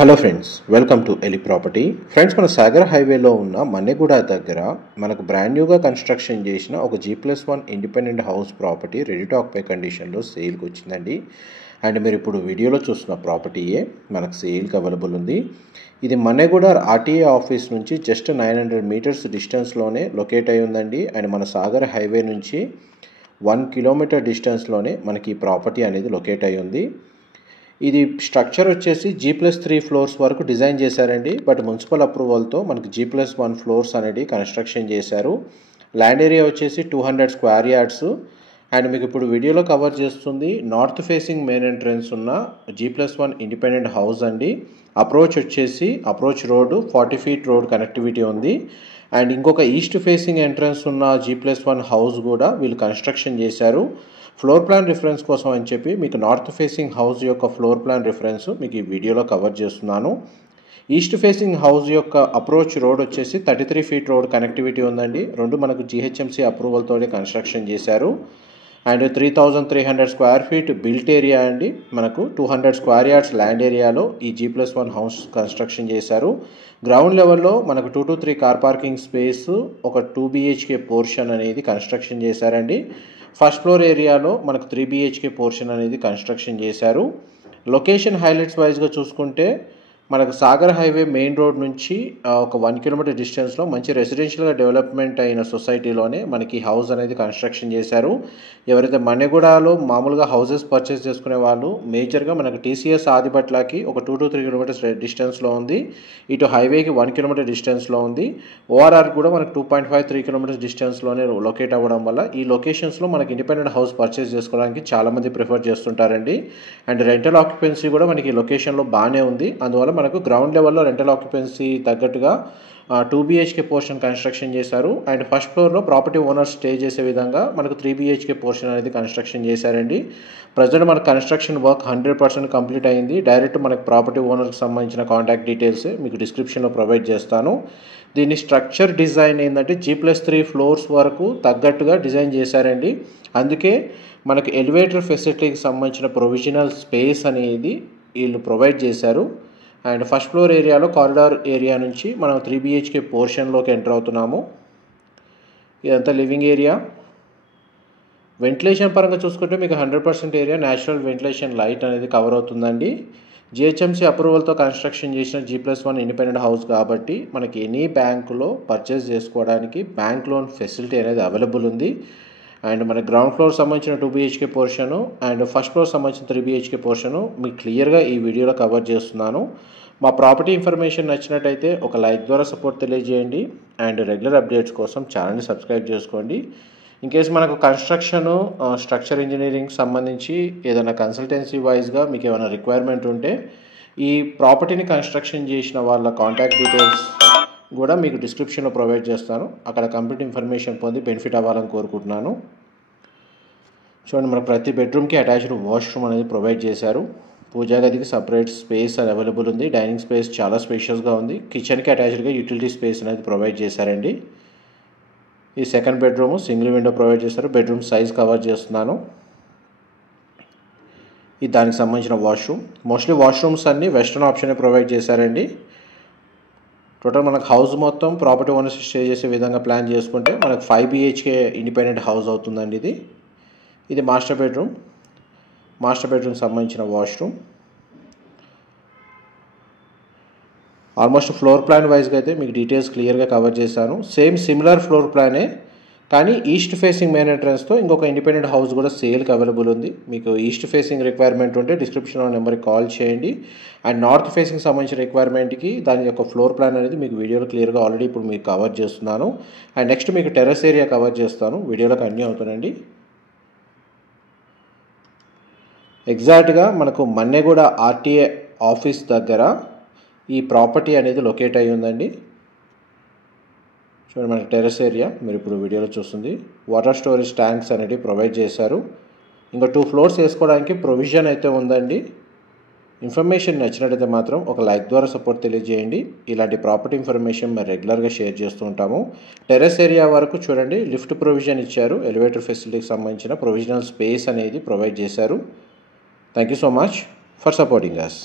Hello friends, welcome to ఎలి property. Friends, మన సాగర్ హైవేలో ఉన్న మన్నెగూడ దగ్గర మనకు బ్రాండ్ న్యూగా కన్స్ట్రక్షన్ చేసిన ఒక G+1 independent house property ready to occupy కండిషన్లో సేల్కి వచ్చిందండి. అండ్ మీరు ఇప్పుడు వీడియోలో చూస్తున్న ప్రాపర్టీయే మనకు సేల్కి అవైలబుల్ ఉంది. ఇది మన్నెగూడ ఆర్టీఏ ఆఫీస్ నుంచి జస్ట్ 900 మీటర్స్ డిస్టెన్స్లోనే లొకేట్ అయి ఉందండి. అండ్ మన సాగర్ హైవే నుంచి 1 కిలోమీటర్ డిస్టెన్స్లోనే మనకి ఈ ప్రాపర్టీ అనేది లొకేట్ అయి ఉంది. ఇది స్ట్రక్చర్ వచ్చేసి G+3 ఫ్లోర్స్ వరకు డిజైన్ చేశారండి. బట్ మున్సిపల్ అప్రూవల్తో మనకి G+1 ఫ్లోర్స్ అనేది కన్స్ట్రక్షన్ చేశారు. ల్యాండ్ ఏరియా వచ్చేసి 200 స్క్వేర్ యార్డ్స్. అండ్ మీకు ఇప్పుడు వీడియోలో కవర్ చేస్తుంది నార్త్ ఫేసింగ్ మెయిన్ ఎంట్రన్స్ ఉన్న G+1 ఇండిపెండెంట్ హౌస్ అండి. Approach road 40 feet road connectivity ఉంది. అండ్ ఇంకొక ఈస్ట్ ఫేసింగ్ ఎంట్రన్స్ ఉన్న G+1 హౌస్ కూడా వీళ్ళు కన్స్ట్రక్షన్ చేశారు. ఫ్లోర్ ప్లాన్ రిఫరెన్స్ కోసం అని చెప్పి మీకు నార్త్ ఫేసింగ్ హౌస్ యొక్క ఫ్లోర్ ప్లాన్ రిఫరెన్స్ మీకు ఈ వీడియోలో కవర్ చేస్తున్నాను. ఈస్ట్ ఫేసింగ్ హౌస్ యొక్క అప్రోచ్ రోడ్ వచ్చేసి 33 ఫీట్ రోడ్ కనెక్టివిటీ ఉందండి. రెండు మనకు GHMC అప్రూవల్తో కన్స్ట్రక్షన్ చేశారు. And 3300 square feet built area అండి. మనకు 200 స్క్వేర్ యార్డ్స్ ల్యాండ్ ఏరియాలో ఈ G+1 హౌస్ కన్స్ట్రక్షన్ చేశారు. గ్రౌండ్ లెవెల్లో మనకు 2 to 3 కార్ పార్కింగ్ స్పేస్, ఒక 2 BHK పోర్షన్ అనేది కన్స్ట్రక్షన్ చేశారండి. ఫస్ట్ ఫ్లోర్ ఏరియాలో మనకు 3 BHK పోర్షన్ అనేది కన్స్ట్రక్షన్ చేశారు. లొకేషన్ హైలైట్స్ వైజ్గా చూసుకుంటే మనకు సాగర్ హైవే మెయిన్ రోడ్ నుంచి ఒక 1 కిలోమీటర్ డిస్టెన్స్లో మంచి రెసిడెన్షియల్గా డెవలప్మెంట్ అయిన సొసైటీలోనే మనకి హౌస్ అనేది కన్స్ట్రక్షన్ చేశారు. ఎవరైతే మన్నెగూడలో మామూలుగా హౌసెస్ పర్చేస్ చేసుకునే వాళ్ళు మేజర్గా మనకు TCS ఆదిబట్లకి ఒక 2 to 3 కిలోమీటర్స్ డిస్టెన్స్లో ఉంది. ఇటు హైవేకి 1 కిలోమీటర్ డిస్టెన్స్లో ఉంది. ORR కూడా మనకు 2.53 కిలోమీటర్స్ డిస్టెన్స్లోనే లొకేట్ అవ్వడం వల్ల ఈ లొకేషన్స్లో మనకి ఇండిపెండెంట్ హౌస్ పర్చేస్ చేసుకోవడానికి చాలామంది ప్రిఫర్ చేస్తుంటారండి. అండ్ రెంటల్ ఆక్యుపెన్సీ కూడా మనకి ఈ లొకేషన్లో బాగానే ఉంది. అందువల్ల మనకు గ్రౌండ్ లెవెల్లో రెంటల్ ఆక్యుపెన్సీ తగ్గట్టుగా 2 BHK పోర్షన్ కన్స్ట్రక్షన్ చేశారు. అండ్ ఫస్ట్ ఫ్లోర్లో ప్రాపర్టీ ఓనర్స్ స్టే చేసే విధంగా మనకు 3 BHK పోర్షన్ అనేది కన్స్ట్రక్షన్ చేశారండి. ప్రజెంట్ మన కన్స్ట్రక్షన్ వర్క్ 100% కంప్లీట్ అయింది. డైరెక్ట్ మనకు ప్రాపర్టీ ఓనర్కి సంబంధించిన కాంటాక్ట్ డీటెయిల్స్ మీకు డిస్క్రిప్షన్లో ప్రొవైడ్ చేస్తాను. దీని స్ట్రక్చర్ డిజైన్ ఏంటంటే G+3 ఫ్లోర్స్ వరకు తగ్గట్టుగా డిజైన్ చేశారండి. అందుకే మనకు ఎలివేటర్ ఫెసిలిటీకి సంబంధించిన ప్రొవిజనల్ స్పేస్ అనేది వీళ్ళు ప్రొవైడ్ చేశారు. అండ్ ఫస్ట్ ఫ్లోర్ ఏరియాలో కారిడార్ ఏరియా నుంచి మనం 3 BHK పోర్షన్లోకి ఎంటర్ అవుతున్నాము. ఇదంతా లివింగ్ ఏరియా. వెంటిలేషన్ పరంగా చూసుకుంటే మీకు 100% ఏరియా న్యాచురల్ వెంటిలేషన్ లైట్ అనేది కవర్ అవుతుందండి. GHMC అప్రూవల్తో కన్స్ట్రక్షన్ చేసిన G+1 ఇండిపెండెంట్ హౌస్ కాబట్టి మనకి ఎనీ బ్యాంకులో పర్చేస్ చేసుకోవడానికి బ్యాంక్ లోన్ ఫెసిలిటీ అనేది అవైలబుల్ ఉంది. అండ్ మన గ్రౌండ్ ఫ్లోర్ సంబంధించిన 2 BHK portion and first floor సంబంధించిన 3 BHK పోర్షను మీకు క్లియర్గా ఈ వీడియోలో కవర్ చేస్తున్నాను. మా ప్రాపర్టీ ఇన్ఫర్మేషన్ నచ్చినట్టయితే ఒక లైక్ ద్వారా సపోర్ట్ తెలియజేయండి. అండ్ రెగ్యులర్ అప్డేట్స్ కోసం ఛానల్ని సబ్స్క్రైబ్ చేసుకోండి. ఇన్ కేస్ మనకు కన్స్ట్రక్షన్, స్ట్రక్చర్ ఇంజనీరింగ్ సంబంధించి ఏదైనా కన్సల్టెన్సీ వైజ్గా మీకు ఏమైనా రిక్వైర్మెంట్ ఉంటే ఈ ప్రాపర్టీని కన్స్ట్రక్షన్ చేసిన వాళ్ళ కాంటాక్ట్ డీటెయిల్స్ కూడా మీకు డిస్క్రిప్షన్లో ప్రొవైడ్ చేస్తాను. అక్కడ కంప్లీట్ ఇన్ఫర్మేషన్ పొంది బెనిఫిట్ అవ్వాలని కోరుకుంటున్నాను. చూడండి, మనకు ప్రతి బెడ్రూమ్కి అటాచ్డ్ వాష్రూమ్ అనేది ప్రొవైడ్ చేశారు. పూజా గదికి సపరేట్ స్పేస్ అవైలబుల్ ఉంది. డైనింగ్ స్పేస్ చాలా స్పేషియస్గా ఉంది. కిచెన్కి అటాచ్డ్గా యూటిలిటీ స్పేస్ అనేది ప్రొవైడ్ చేశారండి. ఈ second bedroom single window provide చేశారు. బెడ్రూమ్ సైజ్ కవర్ చేస్తున్నాను. ఇది దానికి సంబంధించిన వాష్రూమ్. మోస్ట్లీ వాష్రూమ్స్ అన్నీ వెస్టర్న్ ఆప్షన్ ప్రొవైడ్ చేశారండి. టోటల్ మనకు హౌస్ మొత్తం ప్రాపర్టీ ఓనర్స్ స్టే చేసే విధంగా ప్లాన్ చేసుకుంటే మనకు 5 BHK ఇండిపెండెంట్ హౌస్ అవుతుందండి. ఇది మాస్టర్ బెడ్రూమ్ సంబంధించిన వాష్రూమ్. ఆల్మోస్ట్ ఫ్లోర్ ప్లాన్ వైజ్గా అయితే మీకు డీటెయిల్స్ క్లియర్గా కవర్ చేశాను. సిమిలర్ ఫ్లోర్ ప్లానే, కానీ ఈస్ట్ ఫేసింగ్ మెయిన్ ఎంట్రన్స్తో ఇంకొక ఇండిపెండెంట్ హౌస్ కూడా సేల్కి అవైలబుల్ ఉంది. మీకు ఈస్ట్ ఫేసింగ్ రిక్వైర్మెంట్ ఉంటే డిస్క్రిప్షన్లో నెంబర్కి కాల్ చేయండి. అండ్ నార్త్ ఫేసింగ్ సంబంధించిన రిక్వైర్మెంట్కి దాని యొక్క ఫ్లోర్ ప్లాన్ అనేది మీకు వీడియోలో క్లియర్గా ఆల్రెడీ ఇప్పుడు మీకు కవర్ చేస్తున్నాను. అండ్ నెక్స్ట్ మీకు టెర్రస్ ఏరియా కవర్ చేస్తాను. వీడియోలో కంటిన్యూ అవుతానండి. ఎగ్జాక్ట్గా మనకు మన్నెగూడ ఆర్టీఏ ఆఫీస్ దగ్గర ఈ ప్రాపర్టీ అనేది లొకేట్ అయ్యి ఉందండి. చూడండి, మనకి టెర్రస్ ఏరియా మీరు ఇప్పుడు వీడియోలో చూస్తుంది. వాటర్ స్టోరేజ్ ట్యాంక్స్ అనేవి ప్రొవైడ్ చేశారు. ఇంకా 2 ఫ్లోర్స్ వేసుకోవడానికి ప్రొవిజన్ అయితే ఉందండి. ఇన్ఫర్మేషన్ నచ్చినట్టయితే మాత్రం ఒక లైక్ ద్వారా సపోర్ట్ తెలియజేయండి. ఇలాంటి ప్రాపర్టీ ఇన్ఫర్మేషన్ మేము రెగ్యులర్గా షేర్ చేస్తూ ఉంటాము. టెర్రస్ ఏరియా వరకు చూడండి, లిఫ్ట్ ప్రొవిజన్ ఇచ్చారు. ఎలివేటర్ ఫెసిలిటీకి సంబంధించిన ప్రొవిజనల్ స్పేస్ అనేది ప్రొవైడ్ చేశారు. Thank you so much for supporting us.